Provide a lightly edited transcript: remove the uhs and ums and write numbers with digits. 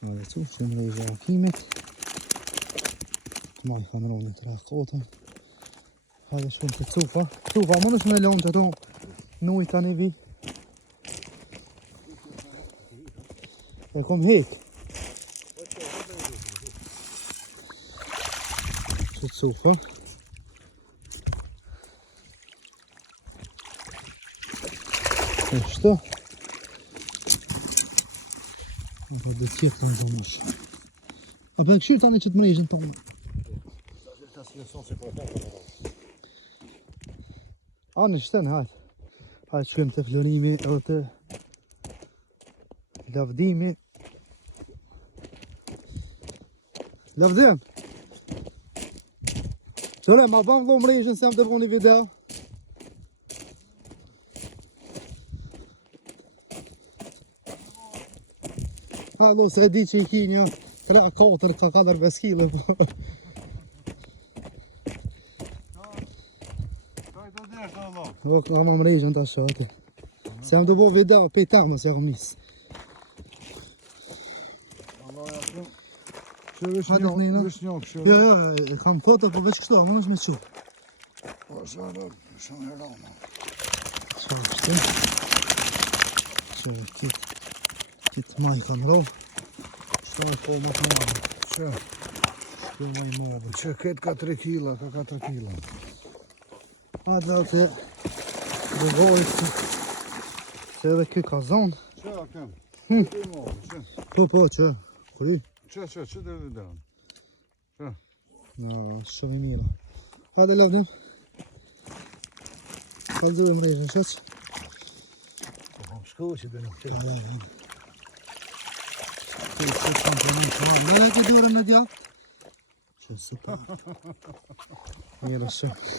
Hajde cu, që më rejë rakimit. Të maj kamronit rakotën. Hajde shumë të cufa. Cufa, më nësh me lonë që to nuj ka një vi. E kom hek. Që cufa. Eshte. Apo dhe tjetë në dhëmësh. Apo e këshirë tani që të mrejshën tonë. A në shtën, hajtë. Hajtë shkëm të florimi edhe të lavdimi. Lavdim! Qëre, ma ban vlo mrejshën se jam të bo një video. Hallo, se e di që i ki një 3-4 kile, po. O, ka ma mrejshën të asho, oke. Se jam të bo video, pej temës, ja kom nisë. Që vish një kështu. Jo, kam foto, po veç kështu, ama është me qu. Po, shumë herona. Që është? Që kitë maj kanë ro. Shto është po më të madhe. Që? Shto maj madhe. Që këtë ka 3 kila, ka 4 kila. Hajtë dhe të rëgojt se edhe kjo ka zonë. Që, këmë? Po, që, kuri? Që të videon? Që? No, shumë i mira. Hajde lavdim. Kalzujë mrejshën, qëtë? Po, shku që dhe nuk që. Që kam të nëjë të marë. Në e këtë durën në dja? Që së ta. Mirë shumë.